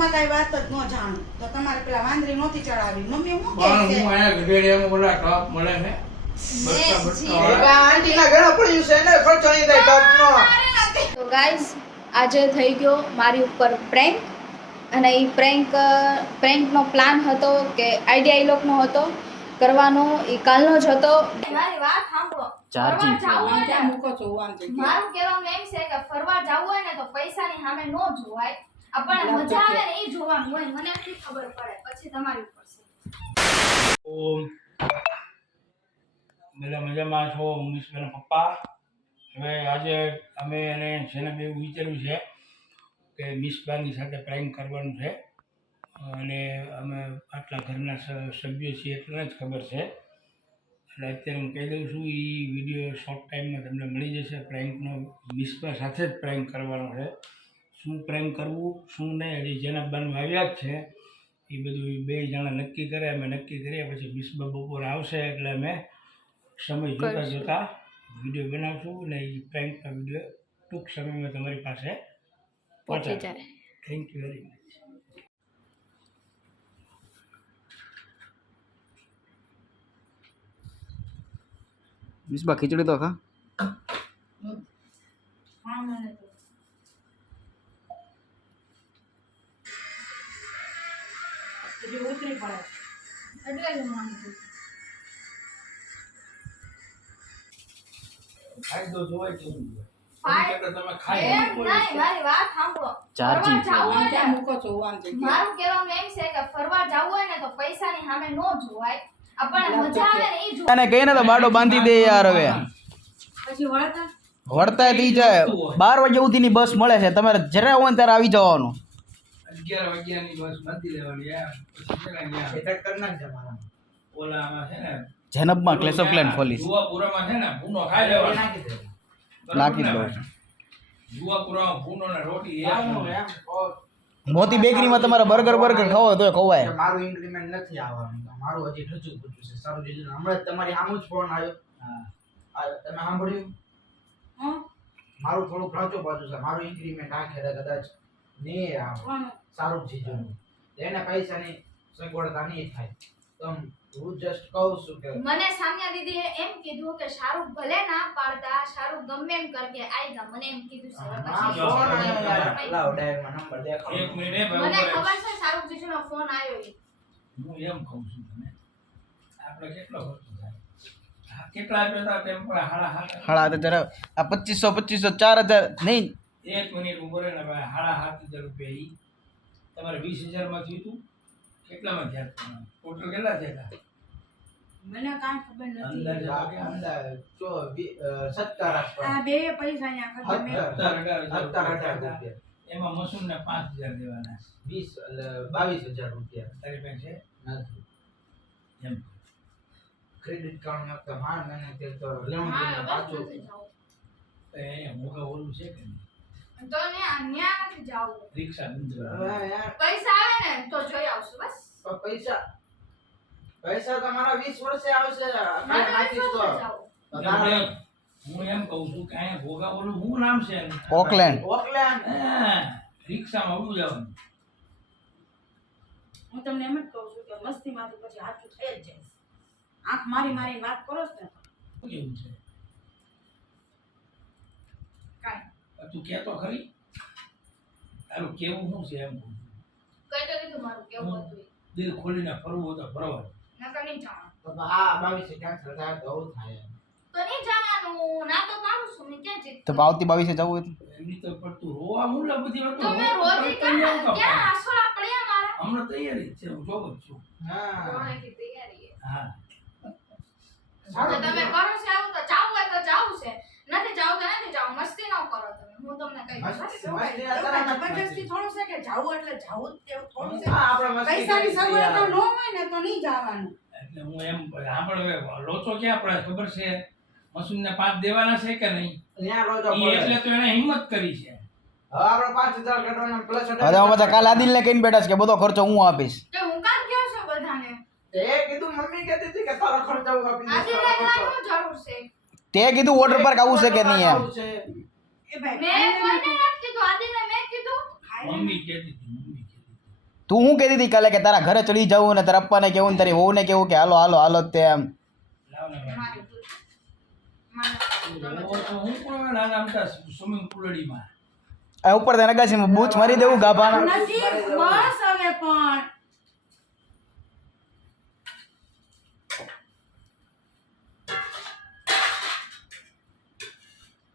માં કઈ વાત જ ન જાણું તો તમારે પેલા વાંદરી નહોતી ચડાવી મમ્મી હું પણ કહે છે હું આયા ગઢેડિયામાં બોલા ટોપ મળે છે બસ્તા વાળા. આંટીના ઘણા પડ્યું છે ને ખર્ચો નહીં થાય ટોપનો. તો ગાઈઝ આજે થઈ ગયો મારી ઉપર પ્રેન્ક અને એ પ્રેન્કનો પ્લાન હતો કે આઈડિયા એ લોકોનો હતો કરવાનો એ કાલનો જ હતો. મારી વાત સાંભળો, ચાર્જિંગ ફરવા જાવું હોય ક્યાં ને, મૂકો છો વાન જગ્યાએ? મારું કહેવાનું એમ છે કે ફરવા જાવું હોય ને તો પૈસાની સામે ન જોવાય, આપણને મજા આવે ને એ જોવાનું હોય. મને એટલી ખબર પડે, પછી તમારી ઉપર છે. ઓમ બધા મજામાં છો? ઉમેશભાઈના પપ્પા. હવે આજે અમે અને જેને એવું વિચાર્યું છે કે મિસબાની સાથે પ્રેન્ક કરવાનું છે અને અમે આટલા ઘરના સભ્યો છીએ એટલને જ ખબર છે. એટલે અત્યારે હું કહી દઉં છું, એ વિડીયો શોર્ટ ટાઈમમાં તમને મળી જશે. પ્રેન્કનો મિસબા સાથે જ પ્રેન્ક કરવાનો છે. શું પ્રેન્ક કરવું શું નહીં હજી જેના બનવા આવ્યા જ છે એ બધું બે જણા નક્કી કરે. અમે નક્કી કરીએ પછી મિસબા બપોરે આવશે એટલે અમે સમય જોતા જોતા વિડીયો બનાવશું અને એ પ્રેન્કનો વિડીયો ટૂંક સમયમાં તમારી પાસે પહોંચી જાય. Thank you very much. Misba ખીચડી તો ખા. હા મને તો હજી ઉતરી પડે એટલે જ હું આમ છું. ફાયદો જોવાય કે નહીં જોવાય? ફાય- તમે એમ ખાઈ નહીં, મારી વાત સાંભળો. ચાર્જિંગ ફરવા જાવું હોય ક્યાં ને, મૂકો છો વાન જગ્યાએ? મારું કહેવાનું એમ છે કે ફરવા જાવું હોય ને તો પૈસાની સામે ન જોવાય, આપણને મજા આવે ને એ જોવાય. અને કહીએ ને તો બાડો બાંધી દે યાર. હવે પછી વળતા વળતા થઈ જાય 12 વાગ્યા સુધીની બસ મળે છે, તમારે જરા હોય ને ત્યારે આવી જવાનું. 11 વાગ્યાની બસ બાંધી લેવાની યાર. પછી પેલા ન્યા એટેક કરી નાખજે મારા. ઓલામાં છે ને જેનબમાં ક્લેશ ઓફ ક્લેન પોલીસ જુવાપુરામાં છે ને ભૂનો ખાઈ લેવાનો. નાખી દે. નાખી દો. જુવાપુરામાં ભૂનો ને રોટી એક આવું નંબર. એમ કહો મોતી બેકરીમાં તમારે બર્ગર ખાવો તો ખવાય. કે મારું ઇન્ક્રીમેન્ટ નથી આવવાનું. મારું હજી ઠચું પૂછ્યું છે. સારું જીજુ હમણાં જ તમારી સામું જ ફોન આવ્યો. હા. તમે સાંભળ્યું? હા મારું થોડું ખર્ચો પાછું છે. મારું ઇન્ક્રીમેન્ટ આ ખેડે કદાચ નહીં આવે. કોણ સારું જીજુનું. એને પૈસાની સગવડતા નહીં થાય. તો હું જસ્ટ કહું છું કે મને સામ્યા દીદીએ એમ કીધું કે શાહરુખ ભલે ના પાડતા, શાહરુખ ગમે એમ કરકે આયગા, મને એમ કીધું છે. હવે હા, પછી ફોન આવ્યો યાર. મને લાવ ડાયરેક્ટમાં નંબર દેખાડો. એક મિનિટ ભાઈ ખબર છે શાહરુખ જીજુનો ફોન આવ્યો ઈ. હું એમ કહું છું તમે આપણે કેટલો ખર્ચો થાય? હા, કેટલા આપ્યા હતા તેમ પણ હાડા હાથ. હાડા જરા આ 2500 4000 નહીં. એક મિનિટ ઉભો રહે ને ભાઈ. 7,500 રૂપિયા ઈ તમારે 20,000 માં થયું હતું? કેટલામાં થયા હતા? ટોટલ કેટલા થયા હતા? મને કાંઈ ખબર નથી. અંદાજે અંદર જો 17 રાખો. આ બે પૈસા અહીંયા ખર્ચા મેં 17,000 રૂપિયા. એમાં મશરૂમ ને 5,000 દેવાના. 22,000 રૂપિયા તારી પાસે નથી. એમ ક્રેડિટ કાર્ડ માં તો હા મને તે તો લેવું હા, જોઈએ બસ પાછું. નથી જાવું. તો અહીંયા મોગા ઓલું છે કે નહીં? તો ન્યા નથી જાવું. રિક્ષા બંધ હવે યાર પૈસા આવે ને તો જોઈ આવશું બસ. તો પૈસા તમારા 20 વર્ષે આવશે. મને કાંઈ નાખીશ તો જાવું. તો તારા હું એમ કહું છું કે અહીંયા ભોગા ઓલું શું નામ છે એનું? ઓકલેન્ડ. ઓકલેન્ડ હા, રિક્ષામાં ઉડું જવાનું. હું તમને એમ જ કહું છું કે મસ્તીમાંથી પછી હાથું થઈ જ જાય. આંખ મારી મારીને વાત કરો છો ને શું કેવું છે? કાંઈ. તું કહેતો ખરી? તારું કેવું શું છે એમ કહું છું. કઈ તો કીધું મારું કેવું હતું ઈ. દિલ ખોલીને ફરવું હોય તો ફરવા. નકર નહીં જવાનું. તો આ 22 કેન્સલ થાય તો આવું થાય. તો નહીં જવાનું. ના તો પાડું છું. મેં ક્યાં જીત. તો આવતી 22 જવું હોય તો એમની તો પણ તું રોવા મૂલા બધી વખતે તો મેં રોજી ક્યાં આસોડા પડ્યા મારા. હમણાં તૈયારી જ છે, હું જોઉં જ છું. હા રોવાની તૈયારી છે. હા, તો તમે કરો છો આવું તો જાવું હોય તો જાવું છે. નથી જાવું તો નથી જાવું. મસ્તી ન કરો તમે. હું તમને કહી દઉં. મસ્તી એવું મસ્તી કાંઈ અત્યારે જબરજસ્તી થોડું છે કે જાવું એટલે જાવું જ તેવું થોડું છે. હા આપણે મસ્તી પૈસાની કરીએ સગવડતા યાર. ન હોય ને તો નહીં જવાનું. એટલે હું એમ સાંભળ, હવે લોચો ક્યાં પડે ખબર છે? મશરૂમને 5 દેવાના છે કે નહીં? ત્યાં રોજો ઈ પડે. એટલે તો એને હિંમત કરી છે. હવે આપણે 5,000 કાઢવાના પ્લસ હવે અમે બધા કાલ આદિલને કહીને બેઠા છે કે બધો ખર્ચો હું આપીશ. કે હું કામ કહું છું બધાને. એ કીધું મમ્મી કહેતી હતી કે તારો ખર્ચો હું આપી દઈશ, આજે તારો ખર્ચો. લેવાનું જરૂર છે. તે કીધું વોટર પાર્ક આવું છે કે નહીં એમ. આવું છે. એ ભાઈ મેં કોઈને નથી કીધું. આદિને મેં કીધું. ખાઈને મમ્મી કહેતી હતી, મમ્મી કહેતી હતી. તું શું કહેતી હતી કાલે કે તારા ઘરે ચડી જવું ને તારા પપ્પાને કેવું ને તારી વહુને કેવું કે હાલો હાલો હાલો તે એમ લાવ ને મારી હું પણ નાના મોટા સ્વિમિંગ પુલડીમાં આ ઉપર તેને અગાસીમાં બૂચ મારી દેવું ગાભાના નથી બસ હવે પણ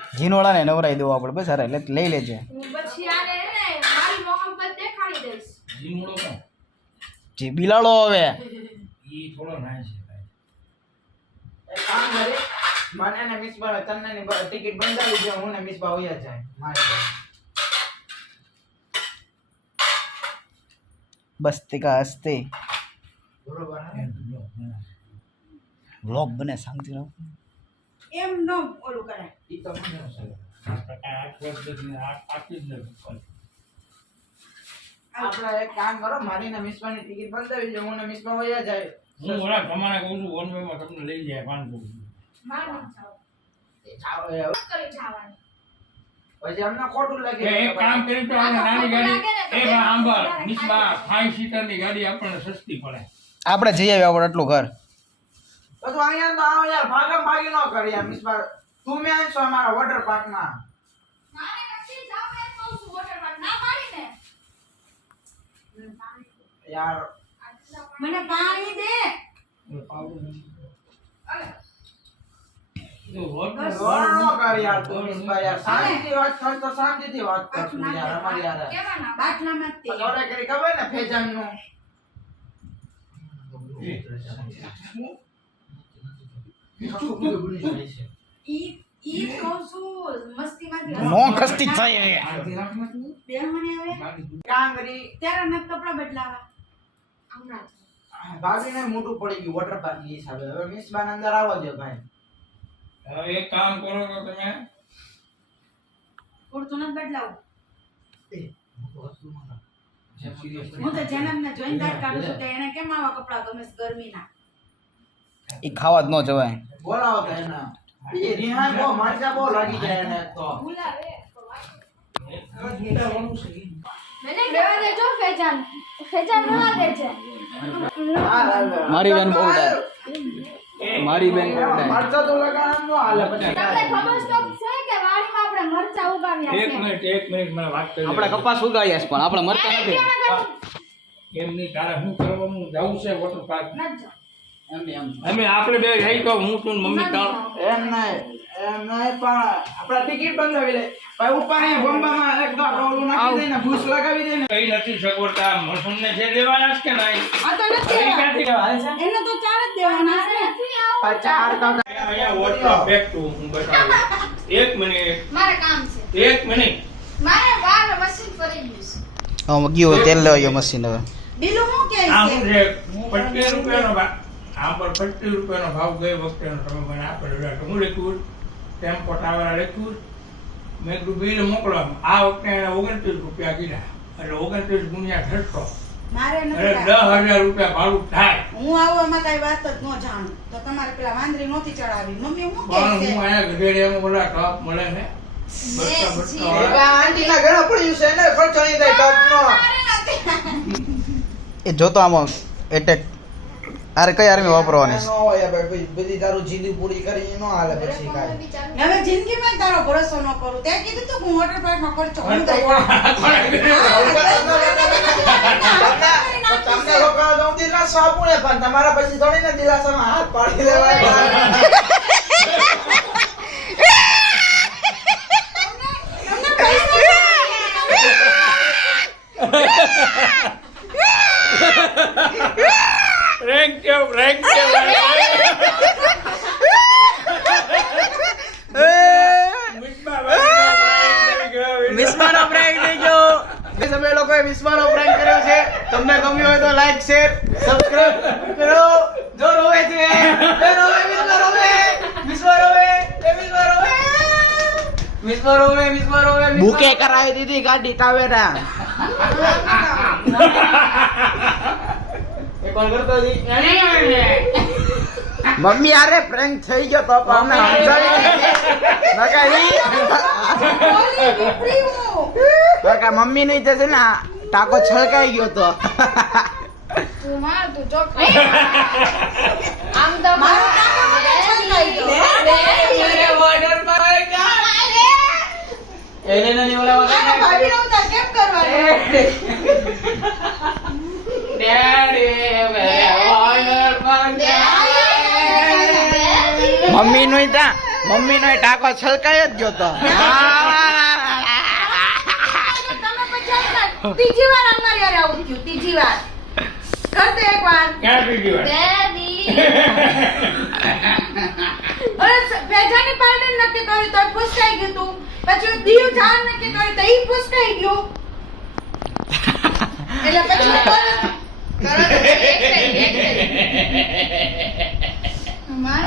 જીનોળાને નવરાઈ દેવું આપણે બસ અરે એટલે લઈ લેજે પછી આને હે ને મારી મોહબ્બત દેખાડી દઈશ. જીમડો પણ જે બિલાડો હવે ઈ થોડો નાય છે ભાઈ એક કામ કરે મને ને મિસબા તને ની ટિકિટ બંધાવી દે હું ને મિસબા હોયા જાય મારે બસ કા હસ્તે બરોબર એમ જો વ્લોગ બને શાંતિ રહો એમ ન ઓલું કરાય ઈ તો મને છે આપણે એક કામ કરો મારી ને મિસબા ની ટિકિટ બંધાવી દે હું ને મિસબા હોયા જાય હું ઓલા તમારે કહું છું વન વે માં તમને લઈ જાય 500 મારે નથી જાવું. એ જાઓ એ હવે. કરી જવાની. પછી અમને ખોટું લાગે એક કામ કરી તો આ નાની ગાડી લાગે ને તો એ આંબા ત્યારે મિસબા 5 સીટર ની ગાડી આપણને સસ્તી પડે આપણે જઈ આવ્યા આપણે આટલું ઘર બધું અહીંયા તો આવો યાર ભાગમ ભાગી ન કરી યાર મિસબા તું મે આવીશ અમારા વોટર પાર્ક માં મારે નથી જાવું એમ કહું છું વોટર પાર્ક. ના પાડી ને. યાર મને પાણી દે ગોળ ન કર યાર તું મિસબા યાર શાંતિથી વાત કર તો શાંતિથી વાત કર તું યાર અમારી યાર કેવાના? બાટલામાં જ તે ઓર્ડર કરી ખબર ને ફેજાન નું ઈ કહું છું મસ્તીમાંથી નો ખસ્તી થાય બેહવાની હવે કામ કરી ત્યારે નત કપડા બદલાવા હમણાં જ. ભાભીને મોટું પડી ગયું વોટર પાર્ક ની હિસાબે હવે મિસબાન અંદર આવવા દે ભાઈ હવે એક કામ કરો તો તમે પૂરતું નત બદલાવું એ મોટું વસ્તુ ન કર હું તો જન્મને જોઈને દાંત કાઢું છું કે એને કેમ આવા કપડા ગમે છે ગરમીના એ ખાવા જ ન જવાય બોલાવો તો એને એ રિહાન બહુ મારજા બહુ લાગી જાય એને તો બોલાવે. મને રહેવા દેજો ફેજાન. ફેજાન રહેવા દેજે. મારી બેન બહુ ડાય મારી બેન બહુ ડાય મારજા તો લગાડવાનું ન હાલે પછી તમને ખબર તો છે કે વાડીમાં આપણે મરચા ઉગાવ્યા છે. એક મિનિટ મને વાત કરી આપણે કપાસ ઉગાડ્યા છે પણ આપણે મરતા નથી એમની તારે શું કરવાનું જવું છે વોટર પાર્ક નથી જાવું. અમે આપણે બે જઈ તો હું તું ને મમ્મી ત્રણ એમ નહીં પણ આપડા ટિકિટ બંધાવી લે ભાઈ ઉપર અહીંયા બોમ્બામાં એક તો ઓલું નાખી દે ને ભૂસ લગાવી દે ને કઈ નથી સગવડતા મસૂમને છે દેવાના છે કે નહીં આ તો નથી કઈ દેવા. ક્યાંથી હાલે છે એને તો ચાર જ દેવાના છે નથી આવું. આ ચાર તો અહીંયા વોટર બેક ટુ હું બતાવું એક મિનિટ મારે કામ છે. એક મિનિટ મારે વાર મશીન ફરી ગયું છે. હા ગયો તેલ લેવા ગયો મશીન હવે બીલું હું કે આ છે શું છે 25 રૂપિયાનો ભાવ આ પર 25 રૂપિયાનો ભાવ ગઈ વખતેનો તમે મને આપેલો એટલે હું લખ્યું ટેમ્પો ટાવર લખ્યું મેં કીધું બિલ મોકલો આ વખતે એને 29 રૂપિયા કીધા એટલે 29 ગુણ્યા 600 મારે એટલે નથી 10,000 રૂપિયા ભાડું થાય હું આવવામાં કઈ વાત જ ન જાણું તો તમારે પેલા વાંદરી નહોતી ચડાવી મમ્મી હું કે પણ છે હું અહીંયા ગધેડિયામાં ઓલા ટોપ મળે છે બચકા બચકા વાળા. એવા આંટીના ઘરે પડ્યું છે ને ખર્ચો નહીં થાય ટોપનો એ જોતો આમાં એટેક અરે કઈ આર્મી વાપરવાની ન હોય ભાઈ બધી તારું જીદી પૂરી કરી ન હાલે પછી કાંઈ હવે જિંદગીમાં તારો ભરોસો ન કરું તે કીધું તું હું વોટર પાર્ક નો ખર્ચો હું દઈશ. તમને લોકોને તો દિલાસો આપું ને પણ તમારા પછી થોડી ને દિલાસામાં હાથ પાડી દેવાય રેન્ક વિશ્વાનો પ્રેન્ક થઈ ગયો તમે લોકોએ વિશ્વાનો પ્રેન્ક કર્યો છે તમને ગમ્યું હોય તો લાઈક શેર સબસ્ક્રાઇબ કરો જો રોવે છે એ રોવે વિશ્વ રોવે બુકે કરાવી દીધી ગાડી કાવેરા એ કોલ કરતો મમ્મી અરે પ્રેન્ક થઈ ગયો તો અમને સમજાવી બોલી દીકરી હું. મમ્મી નહીં જશે ને ટાંકો છલકાઈ ગયો તો તું માર તું જો આમ તો મારો ટાંકો મને છલકાઈ ગયો. એને નહીં ઓલા આનો ભાભીનો ઉતાર કેમ કરવાનો? મમ્મીનો ટાંકો છલકાઈ જ ગયો તો તમે પછી ત્રીજી વાર અમારી હારે આવું થયું. ત્રીજી વાર કરતે એકવાર. ક્યાં પીધી વાર ડેડી અરે ભેજાની પાર્ટી નક્કી કર્યું તો પૂછાઈ ગયું તું. પછી દીવ જાન નક્કી કર્યું તો ઈ પૂછાઈ ગયું. એટલે પછી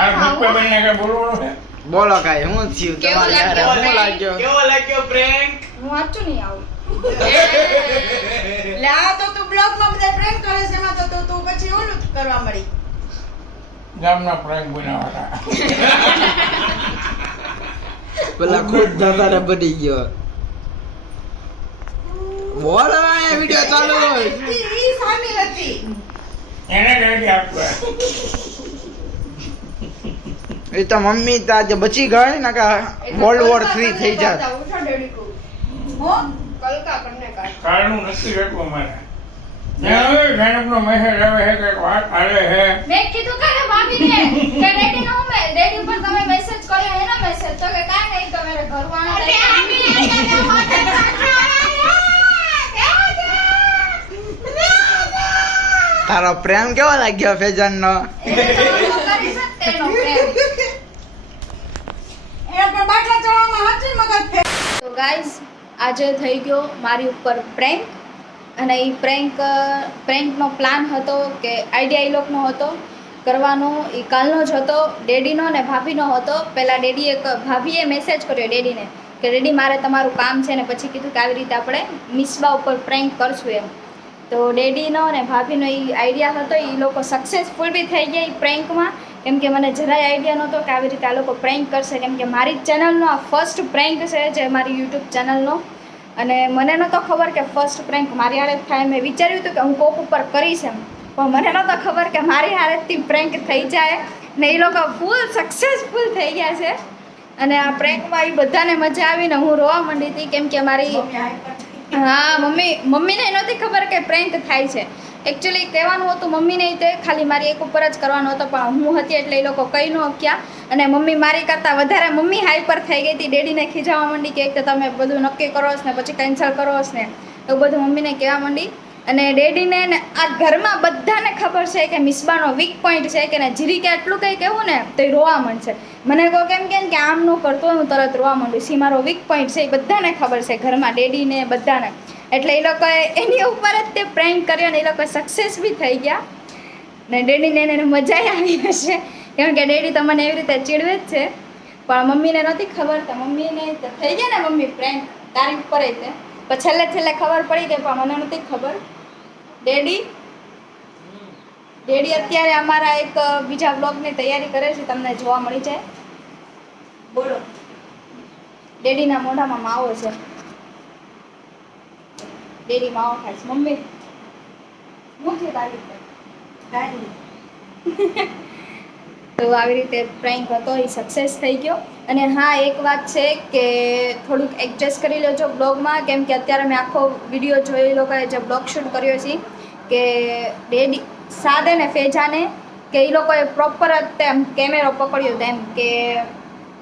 આ ગ્રુપમાં બનીને કાંઈ બોલવાનું છે બોલો કાંઈ હું થયું કેવો તમારે લાગ્યો? શું લાગ્યો કેવો લાગ્યો પ્રેન્ક? હું વાંચું નહીં આવું લે આ તો તું બ્લોગમાં બધા પ્રેન્ક કરે છે એમાં તો તું પછી ઓલું કરવા મળી. ગામના પ્રેન્ક બનાવવાના પેલા ખુદ દાદાને બની ગયો બોલો આ વિડિયો ચાલુ હોય ઈ સામી હતી. એને રેડી આપવા એ તો મમ્મી તો આજે બચી ગઈ ને કે વર્લ્ડ વોર 3 થઈ જાત ઉઠો ડેડી કો હો કલકા કરને કા કાળનું નક્કી રાખવું અમારે હવે જાનકનો મેસેજ આવે છે કંઈક વાત હાલે છે મેં કીધું કે ભાભીને કે ડેડી નો મે ડેડી ઉપર તમે મેસેજ કર્યો હે ના મેસેજ તો કે કાઈ નહીં તો મેરે ઘરવાળા તારો પ્રેમ કેવો લાગ્યો ફેજાન નો એને પણ બાટલા ચડાવવામાં હાચી મગજ ફેર. તો ગાઈઝ આજે થઈ ગયો મારી ઉપર પ્રેન્ક અને એ પ્રેન્કનો પ્લાન હતો કે આઈડિયા એ લોકોનો હતો કરવાનો એ કાલનો જ હતો ડેડીનો ને ભાભીનો હતો. પહેલાં ભાભીએ મેસેજ કર્યો ડેડીને કે ડેડી મારે તમારું કામ છે ને પછી કીધું કે આવી રીતે આપણે મિસબા ઉપર પ્રેન્ક કરશું એમ. તો ડેડીનો અને ભાભીનો એ આઈડિયા હતો એ લોકો સક્સેસફુલ બી થઈ ગયા એ પ્રેન્કમાં કેમ કે મને જરાય આઈડિયા નહોતો કે આવી રીતે આ લોકો પ્રેન્ક કરશે કેમ કે મારી ચેનલનો આ ફર્સ્ટ પ્રેન્ક છે જે મારી યુટ્યુબ ચેનલનો અને મને નહોતો ખબર કે ફર્સ્ટ પ્રેન્ક મારી હારે થાય. મેં વિચાર્યું હતું કે હું કોક ઉપર કરીશ એમ પણ મને નહોતો ખબર કે મારી હારેથી પ્રેન્ક થઈ જાય ને એ લોકો ફૂલ સક્સેસફુલ થઈ ગયા છે. અને આ પ્રેન્કમાં એ બધાને મજા આવીને હું રોવા માંડી હતી કેમ કે મારી હા મમ્મીને નહોતી ખબર કે પ્રેન્ક થાય છે. એકચ્યુઅલી કહેવાનું હતું મમ્મીને તે ખાલી મારી એક ઉપર જ કરવાનો હતો પણ હું હતી એટલે એ લોકો કહી ન શક્યા અને મમ્મી મારી કરતાં વધારે મમ્મી હાઈપર થઈ ગઈ હતી. ડેડીને ખીજાવા માંડી કે એક તો તમે બધું નક્કી કરો છો ને પછી કેન્સલ કરો છો ને એવું બધું મમ્મીને કહેવા માંડી. અને ડેડીને ને આ ઘરમાં બધાને ખબર છે કે મિસબાનો વીક પોઈન્ટ છે કે ને જીરી કે એટલું કંઈ કહેવું ને તો એ રોવા માંડશે. મને કહો કેમ કે આમ ન કરતો હું તરત રોવા માંડું. સી મારો વીક પોઈન્ટ છે એ બધાને ખબર છે ઘરમાં ડેડીને બધાને. એટલે એ લોકોએ એની ઉપર જ તે પ્રેન્ક કર્યો ને એ લોકો સક્સેસ બી થઈ ગયા ને ડેડીને એને મજા આવી હશે કેમ કે ડેડી તો મને એવી રીતે ચીડવે જ છે પણ મમ્મીને નહોતી ખબર તો મમ્મીને થઈ ગયા ને મમ્મી પ્રેન્ક તારી ઉપર જ પછી છેલ્લે ખબર પડી ગઈ પણ મને નહોતી ખબર. ડેડી અત્યારે અમારા એક બીજા બ્લોગની તૈયારી કરે છે તમને જોવા મળી જાય. બોલો ડેડીના મોઢામાં માવો છે. ડેડી માવો ખાય છે. મમ્મી હું છે તારી તો આવી રીતે પ્રેન્ક હતો એ સક્સેસ થઈ ગયો. અને હા એક વાત છે કે થોડુંક એડજસ્ટ કરી લેજો બ્લોગમાં કેમ કે અત્યારે મેં આખો વિડીયો જોઈ એ લોકોએ જે બ્લોગ શૂટ કર્યો છે કે ડેડી સાદે ને ફેજાને કે એ લોકોએ પ્રોપર એમ કેમેરો પકડ્યો હતો એમ કે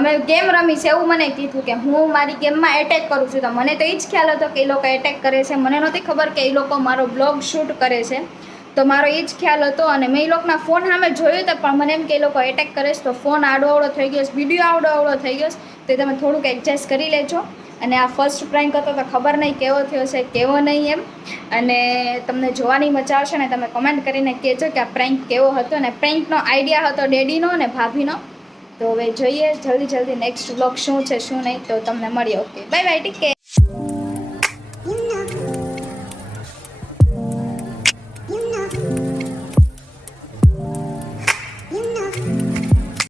અમે ગેમ રમી છે એવું મને કીધું કે હું મારી ગેમમાં એટેક કરું છું. તો મને તો એ જ ખ્યાલ હતો કે એ લોકો એટેક કરે છે. મને નહોતી ખબર કે એ લોકો મારો બ્લોગ શૂટ કરે છે તો મારો એ જ ખ્યાલ હતો. અને મેં એ લોકોના ફોન સામે જોયું તો પણ મને એમ કે એ લોકો એટેક કરે છે તો ફોન આડો થઈ ગયો છે વિડીયો આડો થઈ ગયો છે તો તમે થોડુંક એડજસ્ટ કરી લેજો. અને આ ફર્સ્ટ પ્રેન્ક હતો તો ખબર નહીં કેવો થયો છે કેવો નહીં એમ અને તમને જોવાની મજા આવશે ને તમે કમેન્ટ કરીને કહેજો કે આ પ્રેન્ક કેવો હતો. અને પ્રેન્કનો આઈડિયા હતો ડેડીનો અને ભાભીનો. તો હવે જોઈએ જલ્દી નેક્સ્ટ બ્લોગ શું છે શું નહીં તો તમને મળીએ. Okay bye take care.